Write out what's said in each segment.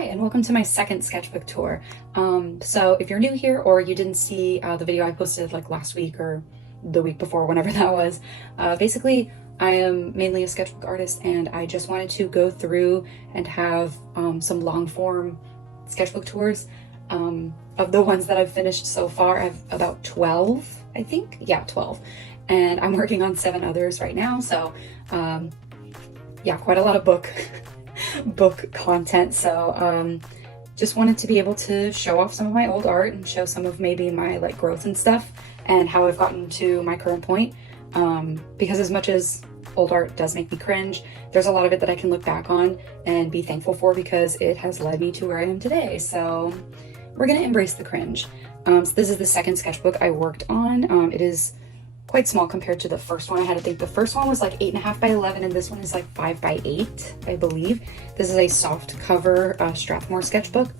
Hi, and welcome to my second sketchbook tour. So if you're new here or you didn't see the video I posted like last week or the week before, whenever that was, basically I am mainly a sketchbook artist and I just wanted to go through and have some long form sketchbook tours. Of the ones that I've finished so far, I've about 12, I think. Yeah, 12. And I'm working on 7 others right now. So yeah, quite a lot of book content. So just wanted to be able to show off some of my old art and show some of maybe my like growth and stuff and how I've gotten to my current point. Because as much as old art does make me cringe, there's a lot of it that I can look back on and be thankful for because it has led me to where I am today. So we're gonna embrace the cringe. So this is the second sketchbook I worked on. It is quite small compared to the first one. I had to think the first one was like 8.5 by 11 and this one is like 5 by 8, I believe. This is a soft cover Strathmore sketchbook.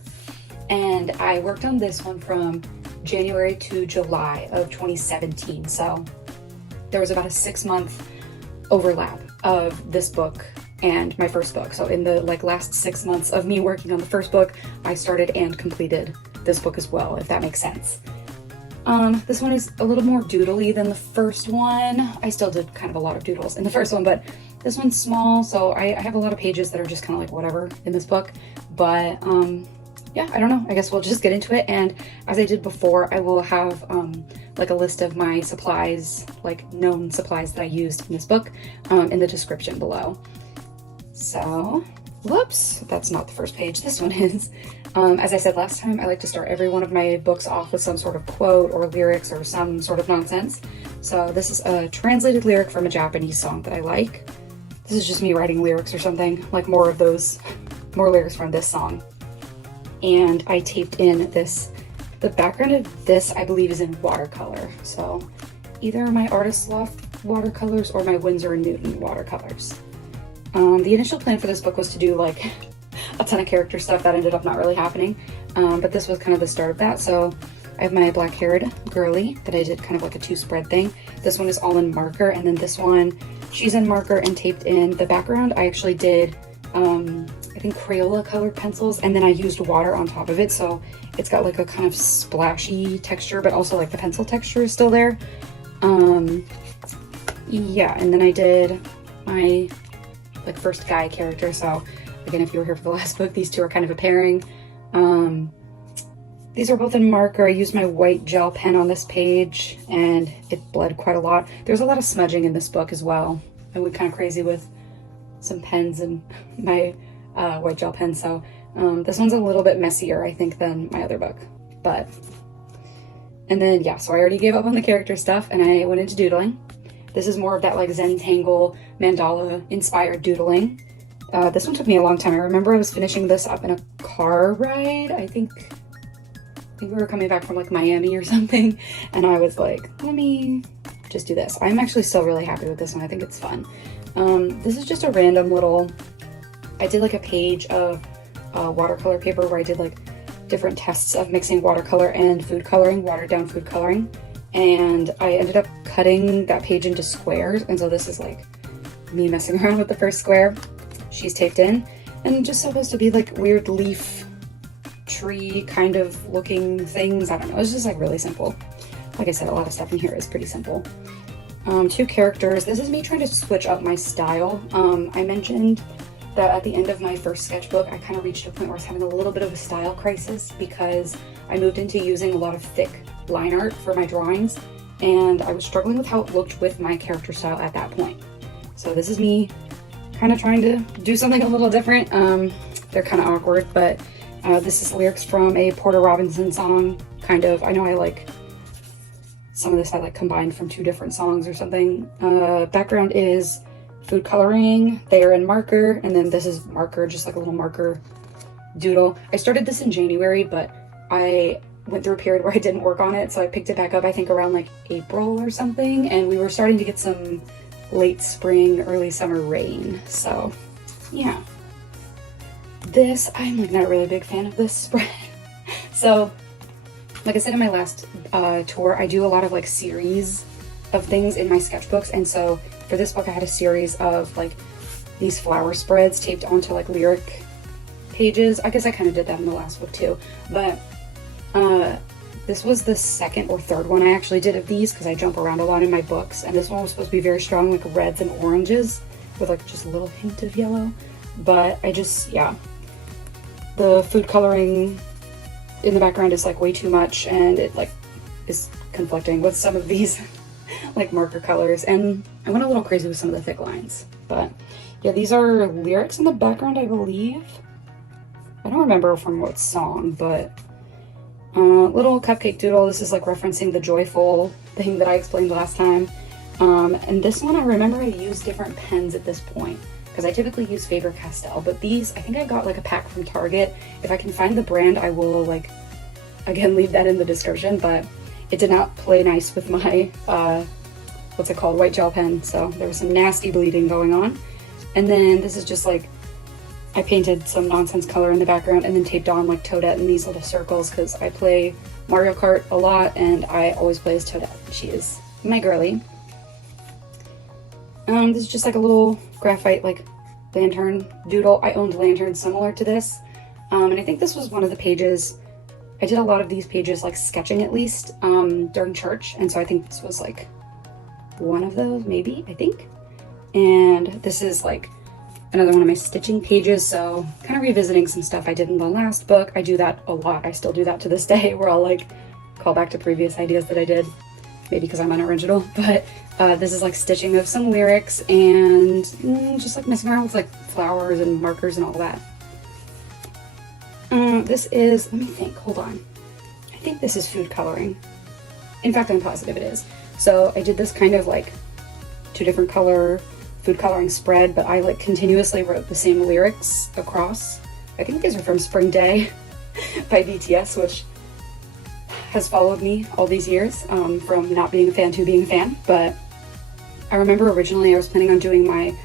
And I worked on this one from January to July of 2017. So there was about a 6-month overlap of this book and my first book. So in the like last 6 months of me working on the first book, I started and completed this book as well, if that makes sense. This one is a little more doodly than the first one. I still did kind of a lot of doodles in the first one, but this one's small, so I have a lot of pages that are just kind of like whatever in this book. But yeah, I don't know. I guess we'll just get into it. And as I did before, I will have like a list of my supplies, like known supplies that I used in this book in the description below. So, whoops, that's not the first page. This one is. As I said last time, I like to start every one of my books off with some sort of quote or lyrics or some sort of nonsense. So this is a translated lyric from a Japanese song that I like. This is just me writing lyrics or something, like more lyrics from this song. And I taped in this, the background of this I believe is in watercolor. So either my Artist Loft watercolors or my Winsor&Newton watercolors. The initial plan for this book was to do like a ton of character stuff that ended up not really happening, but this was kind of the start of that. So I have my black-haired girly that I did kind of like a 2-spread thing. This one is all in marker, and then this one, she's in marker and taped in. The background I actually did, I think Crayola colored pencils, and then I used water on top of it, so it's got like a kind of splashy texture, but also like the pencil texture is still there. Yeah, and then I did my like first guy character, so again, if you were here for the last book, these two are kind of a pairing. These are both in marker. I used my white gel pen on this page and it bled quite a lot. There's a lot of smudging in this book as well. I went kind of crazy with some pens and my white gel pen. So this one's a little bit messier, I think, than my other book. And then, yeah, so I already gave up on the character stuff and I went into doodling. This is more of that like Zentangle mandala inspired doodling. This one took me a long time. I remember I was finishing this up in a car ride. I think we were coming back from like Miami or something. And I was like, let me just do this. I'm actually still really happy with this one. I think it's fun. This is just a random little, I did like a page of watercolor paper where I did like different tests of mixing watercolor and food coloring, watered down food coloring. And I ended up cutting that page into squares. And so this is like me messing around with the first square. She's taped in and just supposed to be like weird leaf tree kind of looking things. I don't know, it's just like really simple. Like I said, a lot of stuff in here is pretty simple. 2 characters. This is me trying to switch up my style. I mentioned that at the end of my first sketchbook I kind of reached a point where I was having a little bit of a style crisis because I moved into using a lot of thick line art for my drawings and I was struggling with how it looked with my character style at that point. So this is me kind of trying to do something a little different. They're kind of awkward, but this is lyrics from a Porter Robinson song, kind of. I know I like some of this I like combined from 2 different songs or something. Background is food coloring. They are in marker, and then this is marker, just like a little marker doodle. I started this in January, but I went through a period where I didn't work on it, so I picked it back up I think around like April or something, and we were starting to get some late spring, early summer rain. So yeah, this, I'm like not really a big fan of this spread. So like I said in my last tour, I do a lot of like series of things in my sketchbooks, and so for this book I had a series of like these flower spreads taped onto like lyric pages. I guess I kind of did that in the last book too, but this was the second or third one I actually did of these because I jump around a lot in my books, and this one was supposed to be very strong, like reds and oranges with like just a little hint of yellow. But I just, yeah, the food coloring in the background is like way too much, and it like is conflicting with some of these like marker colors, and I went a little crazy with some of the thick lines. But yeah, these are lyrics in the background, I believe. I don't remember from what song, but little cupcake doodle. This is like referencing the joyful thing that I explained last time. And this one, I remember I used different pens at this point because I typically use Faber-castell, but these, I think I got like a pack from Target. If I can find the brand, I will like, again, leave that in the description, but it did not play nice with my, what's it called, white gel pen. So there was some nasty bleeding going on. And then this is just like, I painted some nonsense color in the background and then taped on like Toadette in these little circles because I play Mario Kart a lot and I always play as Toadette. She is my girly. This is just like a little graphite like lantern doodle. I owned lanterns similar to this. And I think this was one of the pages. I did a lot of these pages like sketching at least during church. And so I think this was like one of those, maybe, I think. And this is like another one of my stitching pages, so kind of revisiting some stuff I did in the last book. I do that a lot. I still do that to this day, where I'll like call back to previous ideas that I did, maybe because I'm unoriginal. But this is like stitching of some lyrics and just like messing around with like flowers and markers and all that. This is, let me think, hold on. I think this is food coloring. In fact, I'm positive it is. So I did this kind of like 2 different color food coloring spread, but I like continuously wrote the same lyrics across. I think these are from Spring Day by BTS, which has followed me all these years, from not being a fan to being a fan. But I remember originally I was planning on doing my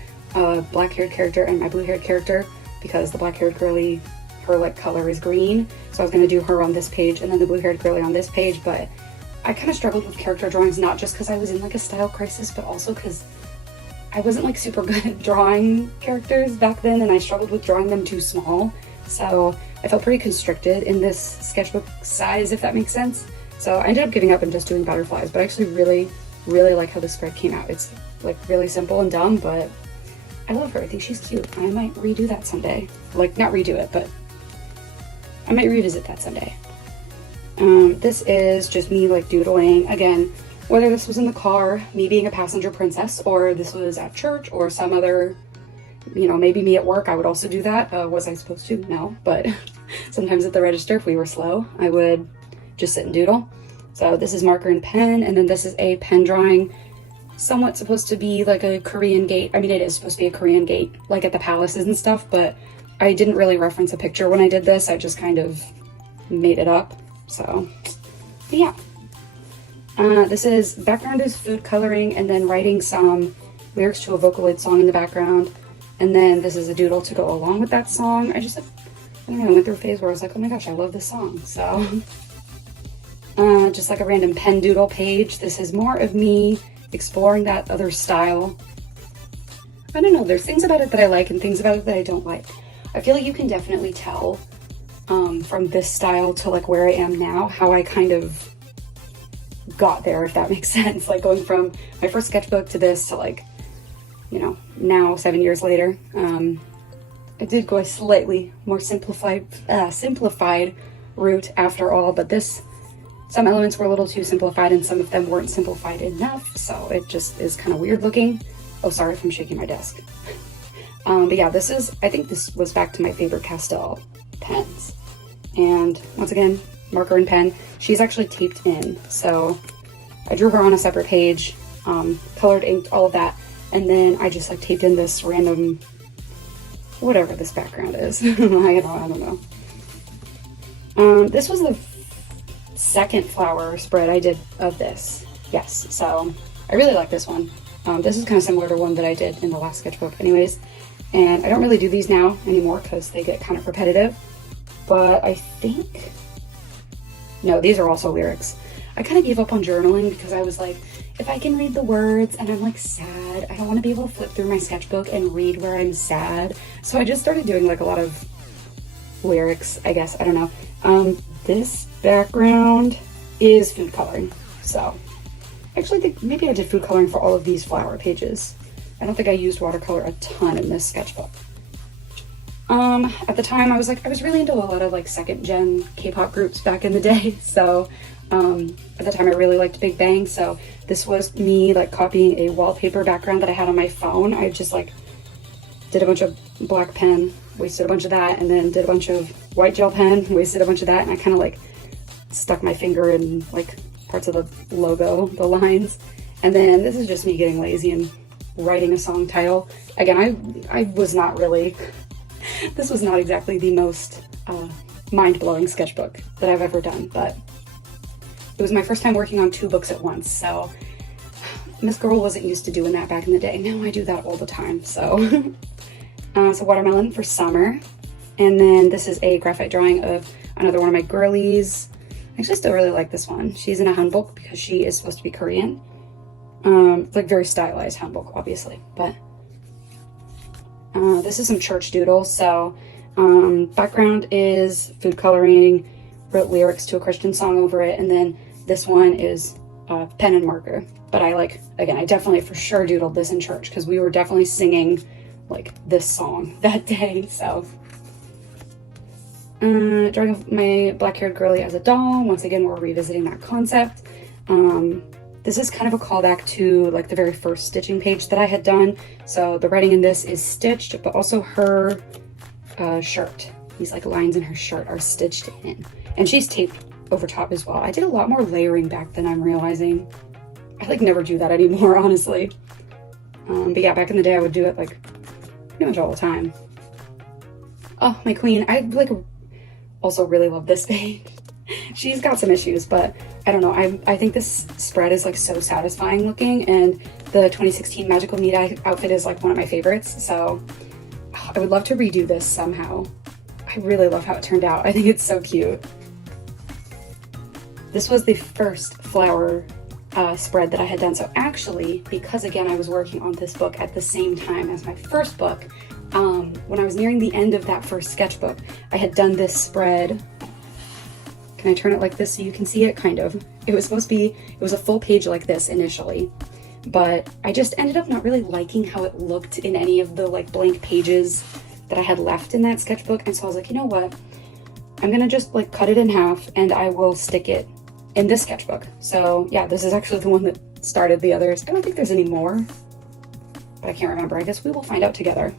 black-haired character and my blue-haired character because the black-haired girly, her like color is green, so I was going to do her on this page and then the blue-haired girly on this page. But I kind of struggled with character drawings, not just because I was in like a style crisis, but also because I wasn't like super good at drawing characters back then, and I struggled with drawing them too small. So I felt pretty constricted in this sketchbook size, if that makes sense. So I ended up giving up and just doing butterflies, but I actually really, really like how the spread came out. It's like really simple and dumb, but I love her. I think she's cute. I might redo that someday. Like, not redo it, but I might revisit that someday. This is just me like doodling. Again, whether this was in the car, me being a passenger princess, or this was at church or some other, you know, maybe me at work, I would also do that. Was I supposed to? No, but sometimes at the register, if we were slow, I would just sit and doodle. So this is marker and pen, and then this is a pen drawing, somewhat supposed to be like a Korean gate. I mean, it is supposed to be a Korean gate, like at the palaces and stuff, but I didn't really reference a picture when I did this. I just kind of made it up. So, yeah. This is, background is food coloring and then writing some lyrics to a Vocaloid song in the background. And then this is a doodle to go along with that song. I don't know, I went through a phase where I was like, oh my gosh, I love this song. So, just like a random pen doodle page. This is more of me exploring that other style. I don't know, there's things about it that I like and things about it that I don't like. I feel like you can definitely tell from this style to like where I am now, how I kind of got there, if that makes sense. Like going from my first sketchbook to this to like, you know, now 7 years later. I did go a slightly more simplified route after all, but some elements were a little too simplified and some of them weren't simplified enough, so it just is kind of weird looking. Oh, sorry if I'm shaking my desk. But yeah, I think this was back to my Faber-castell pens. And once again, marker and pen. She's actually taped in, so I drew her on a separate page, colored, inked, all of that, and then I just like taped in this random, whatever this background is. I don't know. This was the second flower spread I did of this. Yes, so I really like this one. This is kind of similar to one that I did in the last sketchbook anyways, and I don't really do these now anymore because they get kind of repetitive, but I think, no, these are also lyrics. I kind of gave up on journaling because I was like, if I can read the words and I'm like sad, I don't want to be able to flip through my sketchbook and read where I'm sad. So I just started doing like a lot of lyrics, I guess. I don't know. This background is food coloring. So I actually think maybe I did food coloring for all of these flower pages. I don't think I used watercolor a ton in this sketchbook. At the time I was really into a lot of like second gen K-pop groups back in the day. So at the time I really liked Big Bang. So this was me like copying a wallpaper background that I had on my phone. I just like did a bunch of black pen, wasted a bunch of that, and then did a bunch of white gel pen, wasted a bunch of that, and I kind of like stuck my finger in like parts of the logo, the lines. And then this is just me getting lazy and writing a song title. Again, I was not really, this was not exactly the most mind-blowing sketchbook that I've ever done, but it was my first time working on 2 books at once, so Miss Girl wasn't used to doing that back in the day. Now I do that all the time, so. So watermelon for summer. And then this is a graphite drawing of another one of my girlies. I actually still really like this one. She's in a hanbok because she is supposed to be Korean. It's like very stylized hanbok, obviously, but this is some church doodles. So background is food coloring, wrote lyrics to a Christian song over it, and then this one is pen and marker. But I definitely for sure doodled this in church because we were definitely singing like this song that day. So drawing of my black-haired girly as a doll. Once again, we're revisiting that concept. This is kind of a callback to like the very first stitching page that I had done. So the writing in this is stitched, but also her shirt, these like lines in her shirt are stitched in, and she's taped over top as well. I did a lot more layering back then, I'm realizing. I like never do that anymore, honestly. But yeah, back in the day I would do it like pretty much all the time. Oh, my queen. I like also really love this page. She's got some issues, but I don't know. I think this spread is like so satisfying looking, and the 2016 Magical Meat outfit is like one of my favorites. So I would love to redo this somehow. I really love how it turned out. I think it's so cute. This was the first flower spread that I had done. So actually, because again, I was working on this book at the same time as my first book, when I was nearing the end of that first sketchbook, I had done this spread. Can I turn it like this so you can see it? Kind of. It was supposed to be, it was a full page like this initially, but I just ended up not really liking how it looked in any of the like blank pages that I had left in that sketchbook. And so I was like, you know what? I'm gonna just like cut it in half and I will stick it in this sketchbook. So yeah, this is actually the one that started the others. I don't think there's any more, but I can't remember. I guess we will find out together.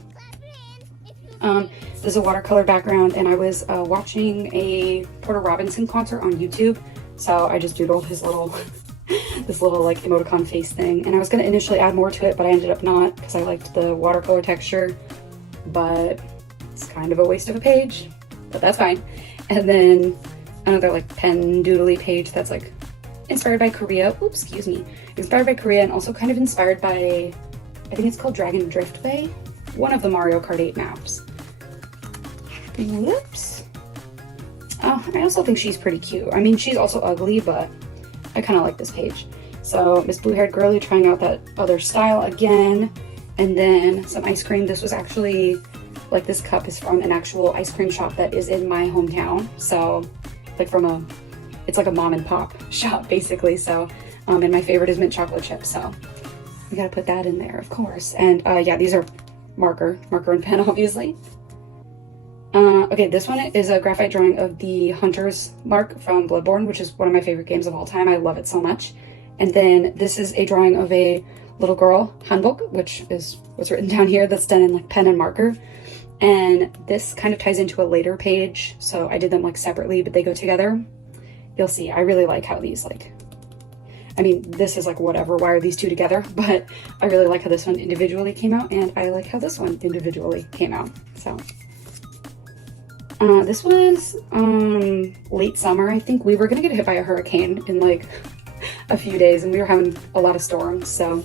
This is a watercolor background, and I was watching a Porter Robinson concert on YouTube, so I just doodled his little this little like emoticon face thing, and I was going to initially add more to it, but I ended up not because I liked the watercolor texture, but it's kind of a waste of a page, but that's fine. And then another like pen doodly page that's like inspired by Korea. Oops, excuse me. Inspired by Korea, and also kind of inspired by, I think it's called Dragon Driftway, one of the Mario Kart 8 maps. Whoops. Oh, I also think she's pretty cute. I mean, she's also ugly, but I kind of like this page. So Miss Blue-Haired Girly trying out that other style again. And then some ice cream. This was actually, like this cup is from an actual ice cream shop that is in my hometown. So like from it's like a mom and pop shop basically. So, and my favorite is mint chocolate chip. So we gotta put that in there, of course. And yeah, these are marker and pen, obviously. Okay, this one is a graphite drawing of the Hunter's Mark from Bloodborne, which is one of my favorite games of all time. I love it so much. And then this is a drawing of a little girl, hanbok, which is what's written down here, that's done in like pen and marker. And this kind of ties into a later page, so I did them like separately, but they go together. You'll see, I really like how these like, I mean, this is like whatever, why are these two together? But I really like how this one individually came out, and I like how this one individually came out, so. This was late summer. I think we were gonna get hit by a hurricane in like a few days, and we were having a lot of storms, so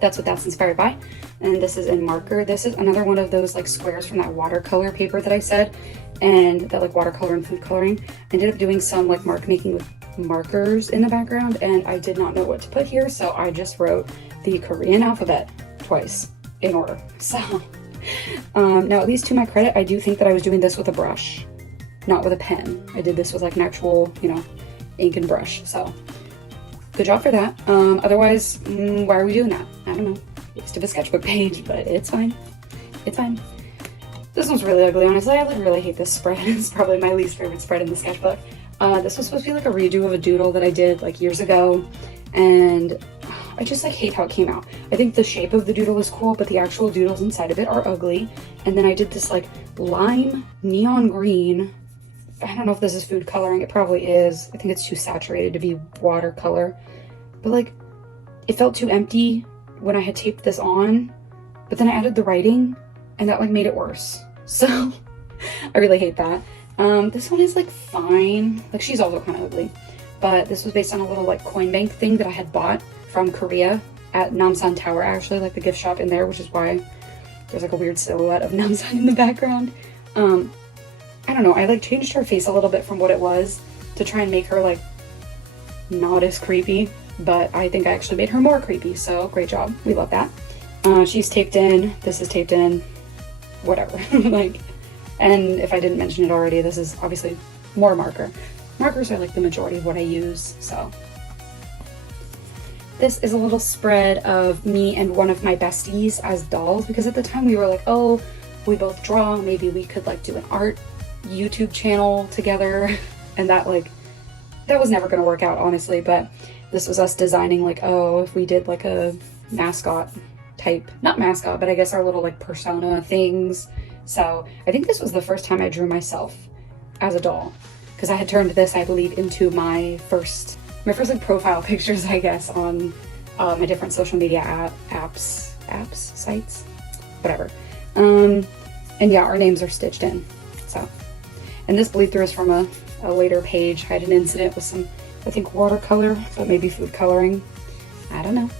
that's what that's inspired by. And this is in marker. This is another one of those like squares from that watercolor paper that I said, and that like watercolor and food coloring. I ended up doing some like mark making with markers in the background, and I did not know what to put here, so I just wrote the Korean alphabet twice in order. So Now, at least to my credit, I do think that I was doing this with a brush, not with a pen. I did this with like an actual, you know, ink and brush. So good job for that. Otherwise, why are we doing that? I don't know. Waste of a sketchbook page, but it's fine. It's fine. This one's really ugly, honestly. I really hate this spread. It's probably my least favorite spread in the sketchbook. This was supposed to be like a redo of a doodle that I did like years ago, and I just like hate how it came out. I think the shape of the doodle is cool, but the actual doodles inside of it are ugly. And then I did this like lime neon green. I don't know if this is food coloring. It probably is. I think it's too saturated to be watercolor. But like, it felt too empty when I had taped this on. But then I added the writing, and that like made it worse. So I really hate that. This one is like fine. Like, she's also kind of ugly. But this was based on a little like coin bank thing that I had bought from Korea at Namsan Tower, actually, like the gift shop in there, which is why there's like a weird silhouette of Namsan in the background. I don't know, I like changed her face a little bit from what it was to try and make her like not as creepy, but I think I actually made her more creepy, so great job. We love that. She's taped in, this is taped in, whatever. Like, and if I didn't mention it already, this is obviously more marker. Markers are like the majority of what I use, so. This is a little spread of me and one of my besties as dolls, because at the time we were like, oh, we both draw, maybe we could like do an art YouTube channel together. And that was never gonna work out, honestly, but this was us designing like, oh, if we did like a mascot type, not mascot, but I guess our little like persona things. So I think this was the first time I drew myself as a doll, because I had turned this, I believe, into my first like profile pictures, I guess, on my different social media sites, whatever. And yeah, our names are stitched in. So, and this bleed through is from a later page. I had an incident with some, I think, watercolor, but maybe food coloring. I don't know.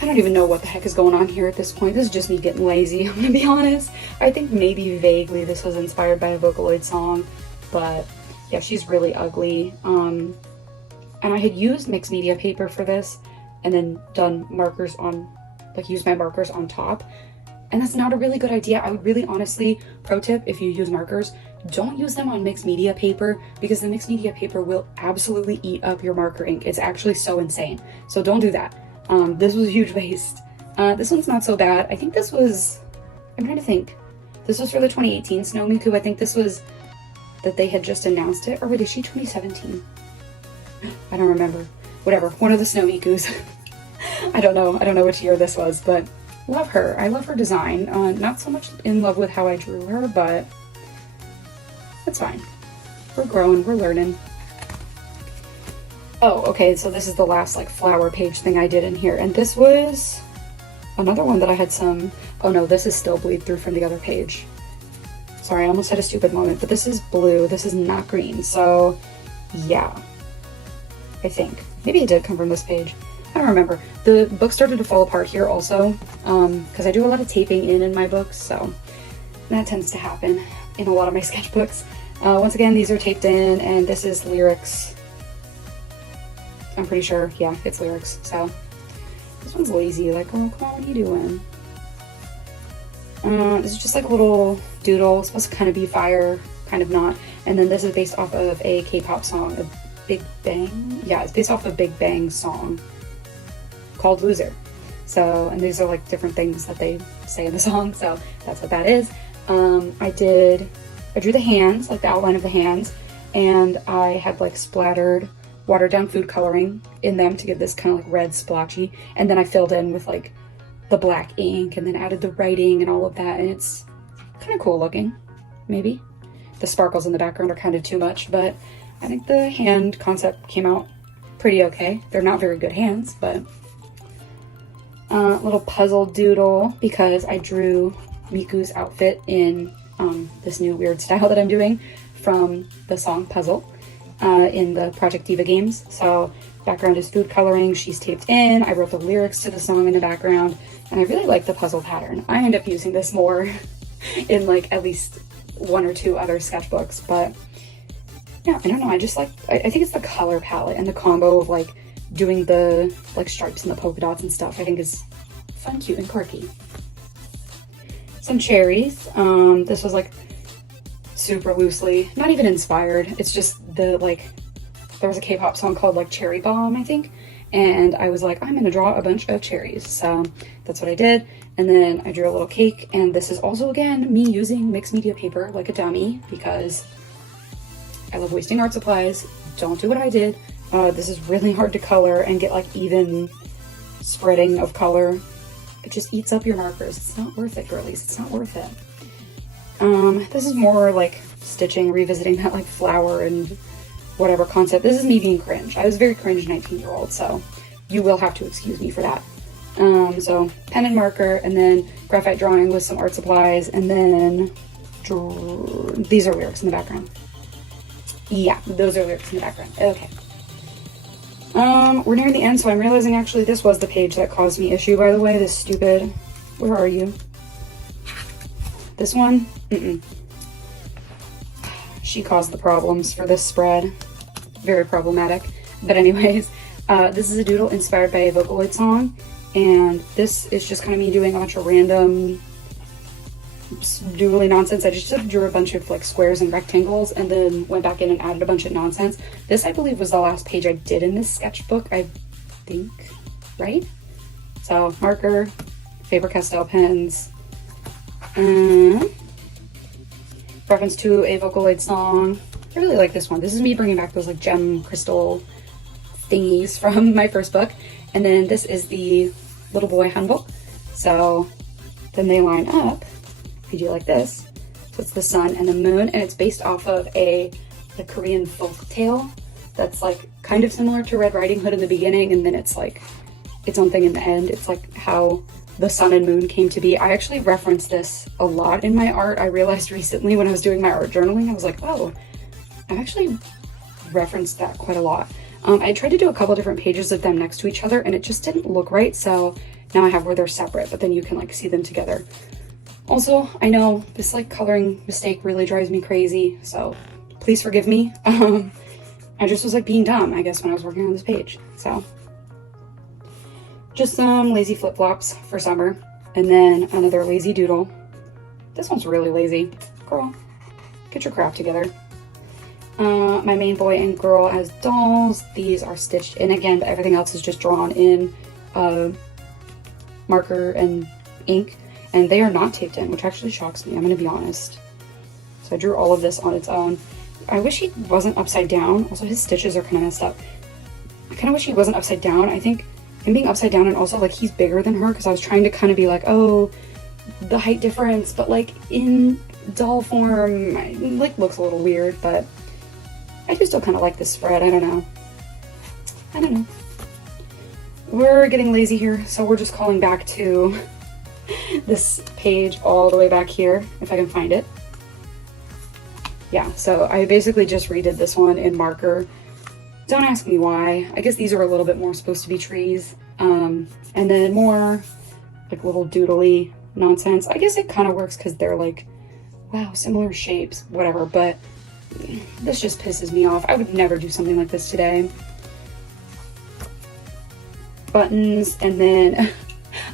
I don't even know what the heck is going on here at this point. This is just me getting lazy, I'm gonna be honest. I think maybe vaguely this was inspired by a Vocaloid song, but yeah, she's really ugly. And I had used mixed media paper for this and then done markers on, like, used my markers on top. And that's not a really good idea. I would really honestly, pro tip, if you use markers, don't use them on mixed media paper, because the mixed media paper will absolutely eat up your marker ink. It's actually so insane. So don't do that. This was a huge waste. This one's not so bad. I think this was, I'm trying to think. This was for the 2018 Snow Miku. I think this was that they had just announced it. Or wait, is she 2017? I don't remember. Whatever, one of the Snow Mikus. I don't know which year this was, but love her. I love her design. Not so much in love with how I drew her, but that's fine. We're growing, we're learning. Oh, okay, so this is the last like flower page thing I did in here, and this was another one that I had some, oh no, this is still bleed through from the other page. Sorry, I almost had a stupid moment, but this is blue, this is not green, so yeah. I think. Maybe it did come from this page. I don't remember. The book started to fall apart here also, because I do a lot of taping in my books, so that tends to happen in a lot of my sketchbooks. Once again, these are taped in, and this is lyrics. I'm pretty sure, yeah, it's lyrics, so. This one's lazy, like, oh, come on, what are you doing? This is just like a little doodle. It's supposed to kind of be fire, kind of not. And then this is based off of a K-pop song, Big Bang? Yeah, it's based off a Big Bang song called Loser. So, and these are like different things that they say in the song, so that's what that is. I drew the hands, like the outline of the hands, and I had like splattered watered down food coloring in them to give this kind of like red splotchy, and then I filled in with like the black ink and then added the writing and all of that, and it's kind of cool looking, maybe. The sparkles in the background are kind of too much, but I think the hand concept came out pretty okay. They're not very good hands, but little puzzle doodle, because I drew Miku's outfit in this new weird style that I'm doing from the song Puzzle in the Project Diva games. So background is food coloring, she's taped in, I wrote the lyrics to the song in the background, and I really like the puzzle pattern. I end up using this more in like at least one or two other sketchbooks, but yeah, I don't know, I just like, I think it's the color palette and the combo of like doing the like stripes and the polka dots and stuff I think is fun, cute, and quirky. some cherries. This was like super loosely, not even inspired. It's just the like, there was a K-pop song called like Cherry Bomb, I think. And I was like, I'm gonna draw a bunch of cherries. So that's what I did. And then I drew a little cake. And this is also, again, me using mixed media paper like a dummy because I love wasting art supplies. Don't do what I did. This is really hard to color and get like even spreading of color. It just eats up your markers. It's not worth it, girlies. It's not worth it. This is more like stitching, revisiting that like flower and whatever concept. This is me being cringe. I was very cringe 19-year-old, so you will have to excuse me for that. So pen and marker, and then graphite drawing with some art supplies, and then these are lyrics in the background. Yeah, those are lyrics in the background. Okay. We're nearing the end, so I'm realizing actually this was the page that caused me issue, by the way. This stupid... Where are you? This one? She caused the problems for this spread. Very problematic. But anyways, this is a doodle inspired by a Vocaloid song, and this is just kind of me doing a bunch of random doodly nonsense. I just drew a bunch of like squares and rectangles and then went back in and added a bunch of nonsense. This, I believe, was the last page I did in this sketchbook, I think, right? So marker, Faber-castell pens, reference to a Vocaloid song. I really like this one. This is me bringing back those like gem crystal thingies from my first book. And then this is the little boy handbook. So then they line up. If you do like this, so it's the sun and the moon, and it's based off of the Korean folk tale that's like kind of similar to Red Riding Hood in the beginning, and then it's like its own thing in the end. It's like how the sun and moon came to be. I actually reference this a lot in my art. I realized recently when I was doing my art journaling, I was like, oh, I actually referenced that quite a lot. I tried to do a couple different pages of them next to each other, and it just didn't look right, so now I have where they're separate, but then you can like see them together. Also, I know this like coloring mistake really drives me crazy, so please forgive me. I just was like being dumb, I guess, when I was working on this page. So just some lazy flip-flops for summer, and then another lazy doodle. This one's really lazy. Girl, get your crap together. My main boy and girl as dolls. These are stitched in again, but everything else is just drawn in marker and ink. And they are not taped in, which actually shocks me, I'm gonna be honest. So I drew all of this on its own. I wish he wasn't upside down. Also, his stitches are kind of messed up. I kind of wish he wasn't upside down. I think him being upside down, and also like he's bigger than her, because I was trying to kind of be like, oh, the height difference, but like in doll form, it like looks a little weird, but I do still kind of like this spread. I don't know. We're getting lazy here, so we're just calling back to this page all the way back here, if I can find it. Yeah, so I basically just redid this one in marker. Don't ask me why. I guess these are a little bit more supposed to be trees. And then more like little doodly nonsense. I guess it kind of works because they're like, wow, similar shapes, whatever, but this just pisses me off. I would never do something like this today. Buttons, and then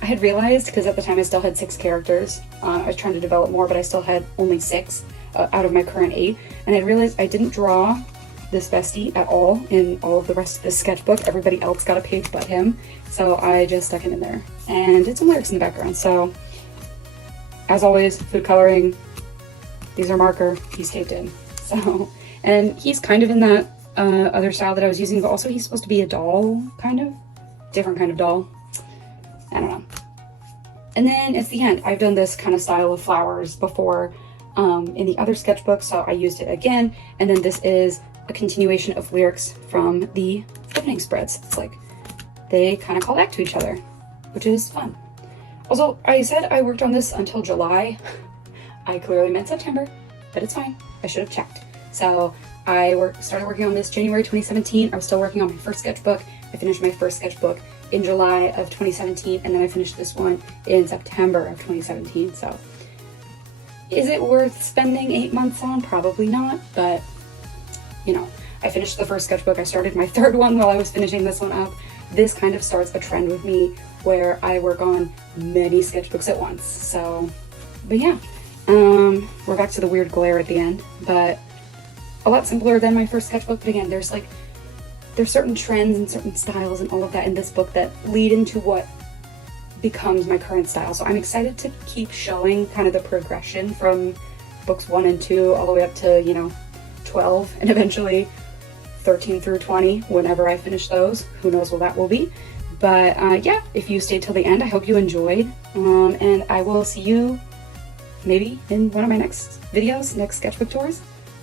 I had realized, because at the time I still had 6 characters, I was trying to develop more, but I still had only 6 out of my current 8, and I realized I didn't draw this bestie at all in all of the rest of this sketchbook. Everybody else got a page but him, so I just stuck him in there and did some lyrics in the background. So as always, food coloring, these are marker, he's taped in. So, and he's kind of in that other style that I was using, but also he's supposed to be a doll, kind of different kind of doll. I don't know. And then it's the end. I've done this kind of style of flowers before in the other sketchbook, so I used it again. And then this is a continuation of lyrics from the opening spreads. It's like they kind of call back to each other, which is fun. Also, I said I worked on this until July. I clearly meant September, but it's fine. I should have checked. So I started working on this January 2017. I was still working on my first sketchbook. I finished my first sketchbook in July of 2017, and then I finished this one in September of 2017. So is it worth spending 8 months on? Probably not, but you know, I finished the first sketchbook. I started my third one while I was finishing this one up. This kind of starts a trend with me where I work on many sketchbooks at once. So But yeah, we're back to the weird glare at the end, but a lot simpler than my first sketchbook. But again, there's certain trends and certain styles and all of that in this book that lead into what becomes my current style. So I'm excited to keep showing kind of the progression from books 1 and 2 all the way up to, you know, 12 and eventually 13 through 20 whenever I finish those. Who knows what that will be. But yeah, if you stayed till the end, I hope you enjoyed. And I will see you maybe in one of my next videos, next sketchbook tours.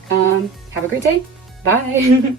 Have a great day. Bye.